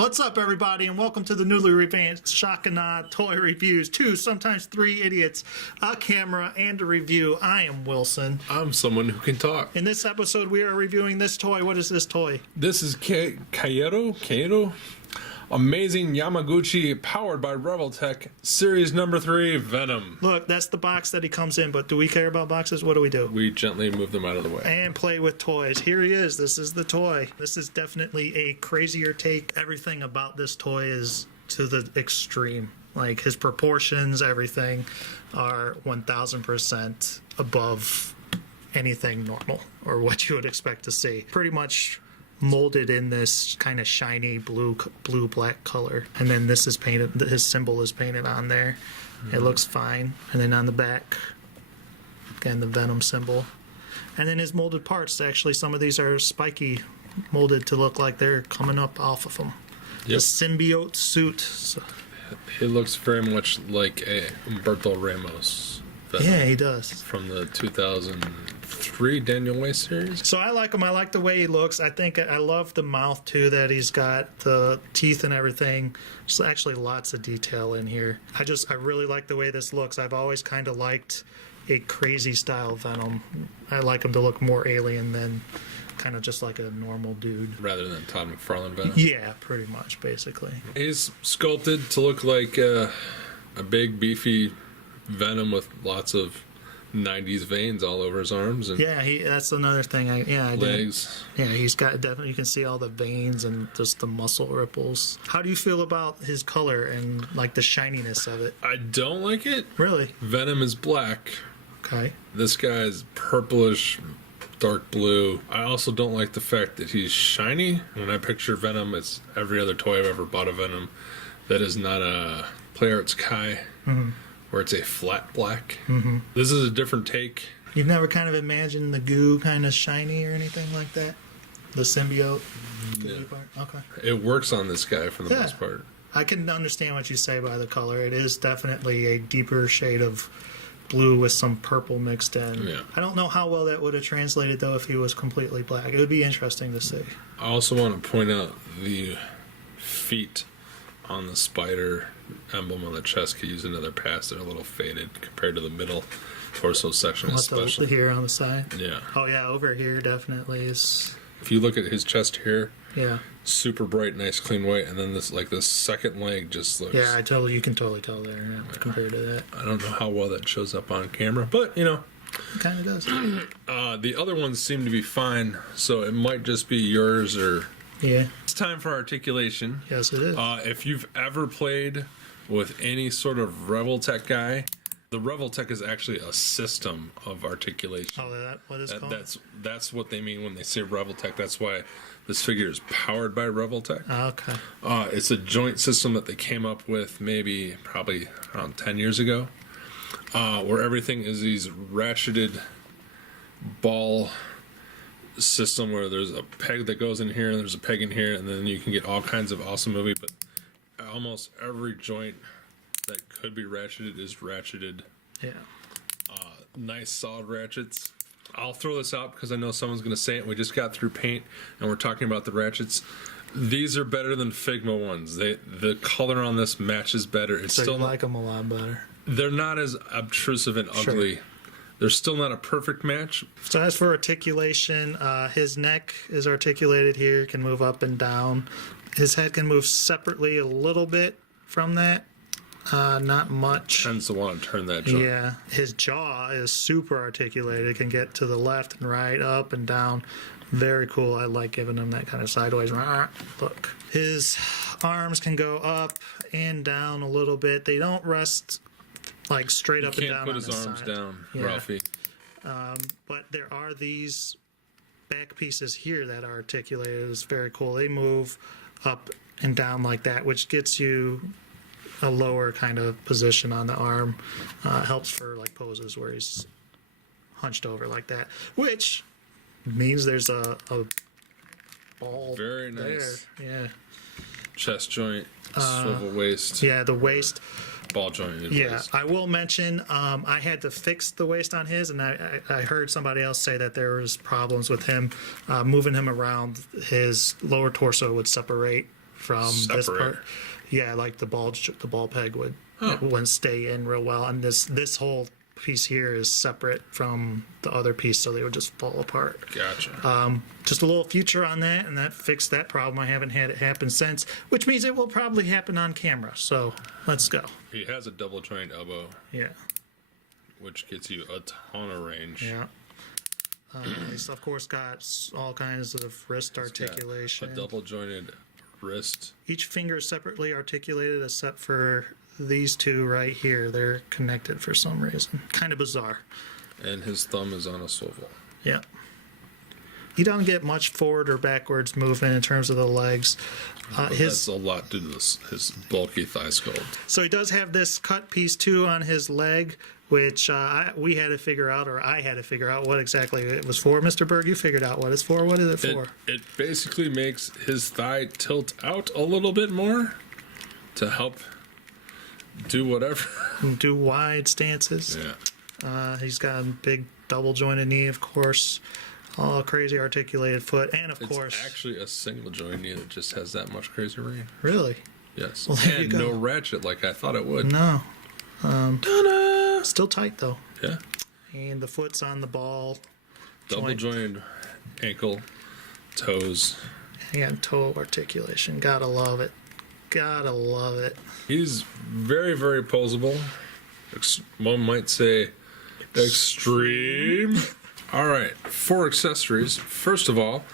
What's up, everybody, and welcome to the newly revamped Shock and Awe Toy Reviews. 2, sometimes 3 idiots, a camera, and a review. I am Wilson. I'm someone who can talk. In this episode, we are reviewing this toy. What is this toy? This is Kaiyodo Amazing Yamaguchi, powered by Revoltech, Series number 3, Venom. Look, that's the box that he comes in, but do we care about boxes? What do? We gently move them out of the way. And play with toys. Here he is. This is the toy. This is definitely a crazier take. Everything about this toy is to the extreme. Like, his proportions, everything are 1000% above anything normal or what you would expect to see. Pretty much molded in this kind of shiny blue black color, and then this is painted, his symbol is painted on there. It looks fine. And then on the back, again, the Venom symbol. And then his molded parts, actually some of these are spiky, molded to look like they're coming up off of him. Yep. The symbiote suit. So, he looks very much like a Umberto Ramos Venom. Yeah, he does. From the 2003 Daniel Way series. So I like him. I like the way he looks. I love the mouth too that he's got, the teeth and everything. There's actually lots of detail in here. I really like the way this looks. I've always kind of liked a crazy style Venom. I like him to look more alien than kind of just like a normal dude. Rather than Todd McFarlane Venom. Yeah, pretty much, basically. He's sculpted to look like a big, beefy Venom with lots of 90s veins all over his arms and that's another thing. I legs. Yeah, he's got definitely, you can see all the veins and just the muscle ripples. How do you feel about his color and like the shininess of it? I don't like it. Really? Venom is black. Okay. This guy is purplish, dark blue. I also don't like the fact that he's shiny. When I picture Venom, it's every other toy I've ever bought of Venom that is not a Play Arts Kai. Mm-hmm. Where it's a flat black. Mm-hmm. This is a different take. You've never kind of imagined the goo kind of shiny or anything like that? The symbiote? Yeah. Part? Okay. It works on this guy for the most part. I can understand what you say by the color. It is definitely a deeper shade of blue with some purple mixed in. Yeah. I don't know how well that would have translated, though, if he was completely black. It would be interesting to see. I also want to point out the feet on the spider emblem on the chest could use another pass. They're a little faded compared to the middle torso section, especially here on the side. Yeah. Oh yeah, over here definitely is. If you look at his chest here, yeah, super bright, nice, clean white, and then this second leg just looks. Yeah, you can totally tell there compared to that. I don't know how well that shows up on camera, but you know, it kind of does. The other ones seem to be fine, so it might just be yours or. Yeah. It's time for articulation. Yes, it is. If you've ever played with any sort of Revoltech guy, the Revoltech is actually a system of articulation. Oh, that what is called? That's what they mean when they say Revoltech. That's why this figure is powered by Revoltech. Okay. It's a joint system that they came up with probably around 10 years ago, where everything is these ratcheted ball system where there's a peg that goes in here and there's a peg in here, and then you can get all kinds of awesome movie, but almost every joint that could be ratcheted is ratcheted. Yeah. Nice solid ratchets. I'll throw this out because I know someone's going to say it. We just got through paint and we're talking about the ratchets. These are better than Figma ones. The color on this matches better. It's so still you like them a lot better. They're not as obtrusive and ugly. Sure. They're still not a perfect match. So as for articulation, his neck is articulated here, can move up and down. His head can move separately a little bit from that. Not much. Tends to want to turn that jaw. Yeah. His jaw is super articulated. It can get to the left and right, up and down. Very cool. I like giving him that kind of sideways look. His arms can go up and down a little bit. They don't rest like straight up and down. Can't put his arms down, yeah. Ralphie. But there are these back pieces here that are articulated. It's very cool. They move up and down like that, which gets you a lower kind of position on the arm. Helps for like poses where he's hunched over like that, which means there's a ball. Very nice. There. Yeah. Chest joint, swivel waist. Yeah, the waist. Ball joint. Yeah, I will mention I had to fix the waist on his, and I heard somebody else say that there was problems with him moving him around. His lower torso would separate from this Separate. part. Yeah, like the ball peg wouldn't stay in real well, and this whole piece here is separate from the other piece, so they would just fall apart. Gotcha. Just a little feature on that, and that fixed that problem. I haven't had it happen since, which means it will probably happen on camera. So let's go. He has a double joint elbow, Yeah, which gets you a ton of range. yeah. He's of course got all kinds of wrist Got articulation. a double jointed wrist. Each finger is separately articulated, except for these two right here. They're connected for some reason. Kind of bizarre. And his thumb is on a swivel. Yeah. He don't get much forward or backwards movement in terms of the legs. That's a lot due to his bulky thigh sculpt. So he does have this cut piece too on his leg, which we had to figure out, or I had to figure out what exactly it was for. Mr. Berg, you figured out what it's for. What is it for? It basically makes his thigh tilt out a little bit more to help do whatever. Do wide stances. Yeah. He's got a big double jointed knee, of course. All crazy articulated foot, and of course, It's actually a single joint knee that just has that much crazy range. really, Yes. Well, there you and go. no ratchet like I thought it would. no, Ta-da! still tight though. Yeah. And the foot's on the ball. Double Joint. jointed ankle, toes. And toe articulation. Gotta love it. Gotta love it. He's very, very posable. One might say extreme. All right, for accessories, first of all,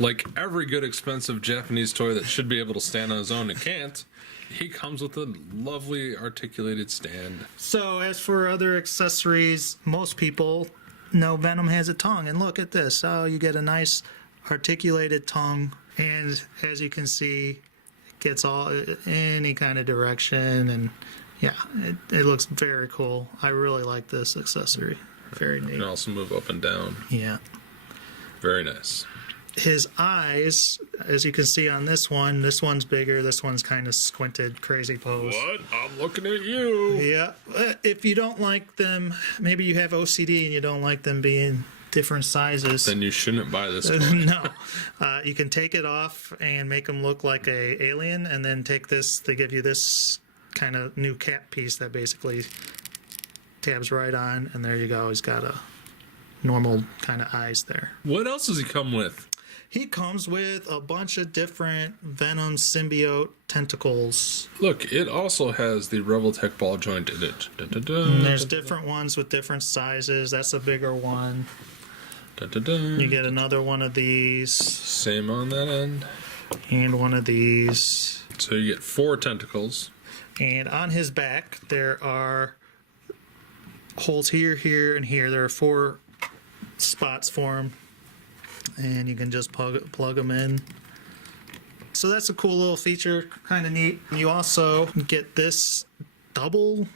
like every good expensive Japanese toy that should be able to stand on his own and can't, he comes with a lovely articulated stand. So, as for other accessories, most people know Venom has a tongue. And look at this. Oh, you get a nice articulated tongue. And as you can see, it gets all any kind of direction. And yeah, it looks very cool. I really like this accessory. Very You neat. can also move up and down. Yeah. Very nice. His eyes, as you can see on this one's bigger, this one's kind of squinted, crazy pose. What? I'm looking at you. Yeah. If you don't like them, maybe you have OCD and you don't like them being different sizes. Then you shouldn't buy this toy. No. You can take it off and make them look like a alien, and then take this, they give you this kind of new cap piece that basically tabs right on, and there you go. He's got a normal kind of eyes there. What else does he come with? He comes with a bunch of different Venom symbiote tentacles. Look, it also has the Revoltech ball joint in it. Dun, dun, dun, And there's dun, different ones with different sizes. That's a bigger one. dun, dun, dun. You get another one of these, Same on that end. and one of these. So you get 4 tentacles. And on his back, there are holes here, here, and here. There are 4 spots for him, and you can just plug them in. So that's a cool little feature, kind of neat. You also get this double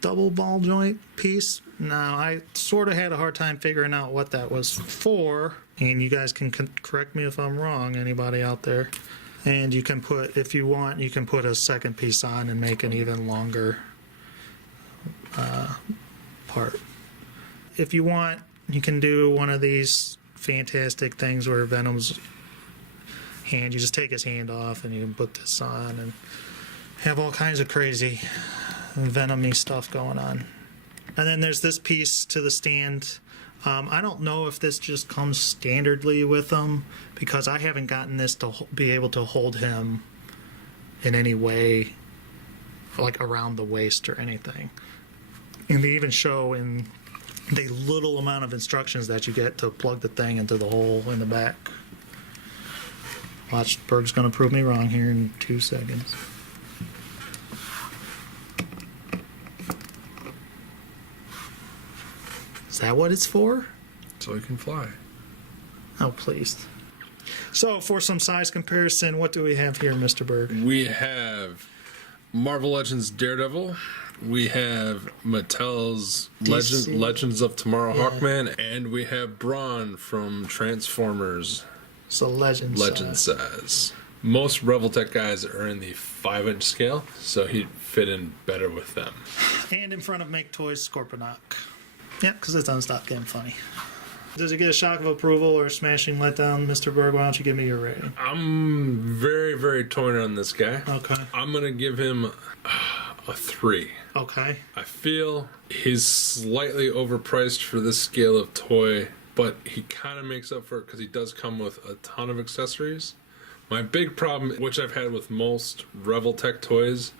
ball joint piece. Now, I sort of had a hard time figuring out what that was for, and you guys can correct me if I'm wrong, anybody out there. And you can put, if you want, you can put a second piece on and make an even longer part. If you want, you can do one of these fantastic things where Venom's hand, you just take his hand off and you can put this on and have all kinds of crazy Venom-y stuff going on. And then there's this piece to the stand. I don't know if this just comes standardly with them, because I haven't gotten this to be able to hold him in any way, like around the waist or anything. And they even show in the little amount of instructions that you get to plug the thing into the hole in the back. Watch, Berg's going to prove me wrong here in 2 seconds. Is that what it's for? So he can fly. Oh, please. So, for some size comparison, what do we have here, Mr. Berg? We have Marvel Legends Daredevil. We have Mattel's DC. Legends of Tomorrow Yeah. Hawkman. And we have Brawn from Transformers So, Legend size. Most Revoltech guys are in the 5-inch scale, so he'd fit in better with them. And in front of Make Toys Scorponok. Yep, because it's on Stop Getting Funny. Does it get a shock of approval or a smashing letdown, Mr. Berg? Why don't you give me your rating? I'm very, very torn on this guy. Okay. I'm going to give him a 3. Okay. I feel he's slightly overpriced for this scale of toy, but he kind of makes up for it because he does come with a ton of accessories. My big problem, which I've had with most Revoltech toys,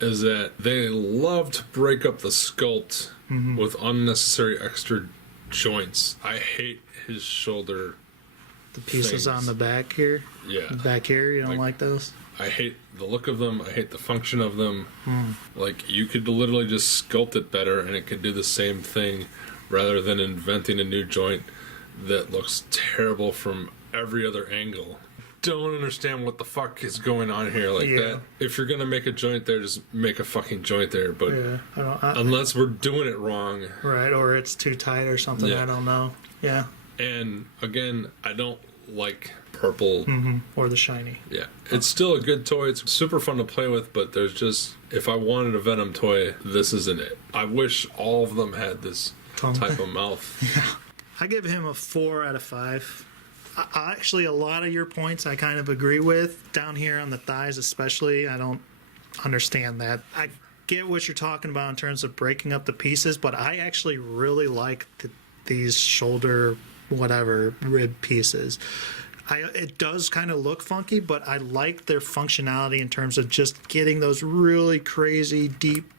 is that they love to break up the sculpt with unnecessary extra joints. I hate his shoulder. The pieces things. on the back here? Yeah. Back here, you don't like those? I hate the look of them. I hate the function of them. Like, you could literally just sculpt it better and it could do the same thing rather than inventing a new joint that looks terrible from every other angle. Don't understand what the fuck is going on here like that. If you're gonna make a joint there, just make a fucking joint there. But unless we're doing it wrong, right? Or it's too tight or something. I don't know. Yeah. And again, I don't like purple or the shiny. Yeah, it's still a good toy. It's super fun to play with, but there's just, if I wanted a Venom toy, this isn't it. I wish all of them had this type of mouth. Yeah. I give him a 4 out of 5. Actually, a lot of your points I kind of agree with. Down here on the thighs especially, I don't understand that. I get what you're talking about in terms of breaking up the pieces, but I actually really like these shoulder, whatever, rib pieces. It does kind of look funky, but I like their functionality in terms of just getting those really crazy, deep,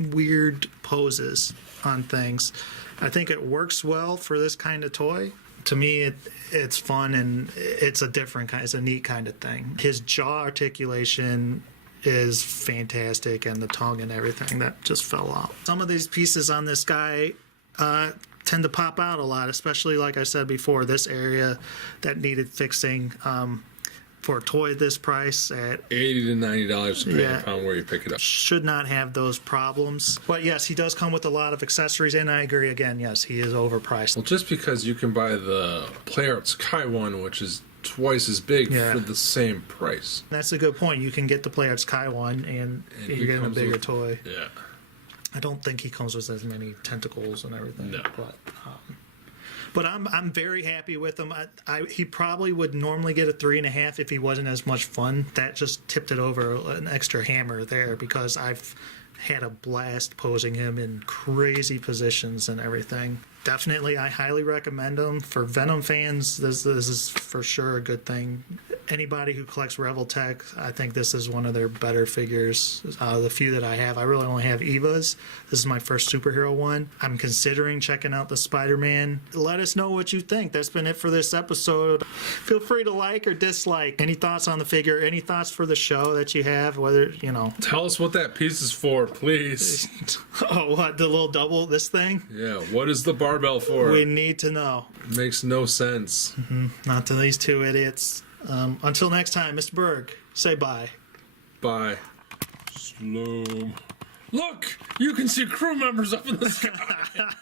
weird poses on things. I think it works well for this kind of toy. To me, it's fun and it's a different kind. It's a neat kind of thing. His jaw articulation is fantastic, and the tongue and everything that just fell out. Some of these pieces on this guy tend to pop out a lot, especially like I said before, this area that needed fixing. For a toy this price at $80 to $90 depending upon where you pick it up. Should not have those problems. But yes, he does come with a lot of accessories, and I agree again, yes, he is overpriced. Well, just because you can buy the PlayArts Kai one, which is twice as big for the same price. That's a good point. You can get the PlayArts Kai one, and you're getting a bigger toy. Yeah. I don't think he comes with as many tentacles and everything. No. But I'm very happy with him. He probably would normally get a 3.5 if he wasn't as much fun. That just tipped it over an extra hammer there because I've had a blast posing him in crazy positions and everything. Definitely, I highly recommend him. For Venom fans, this is for sure a good thing. Anybody who collects Revoltech, I think this is one of their better figures. The few that I have, I really only have Evas. This is my first superhero one. I'm considering checking out the Spider-Man. Let us know what you think. That's been it for this episode. Feel free to like or dislike. Any thoughts on the figure? Any thoughts for the show that you have? Whether, Tell us what that piece is for, please. Oh, what? The little double, this thing? Yeah, what is the barbell for? We need to know. Makes no sense. Not to these two idiots. Until next time, Mr. Berg, say bye. Bye. Slow. Look! You can see crew members up in the sky!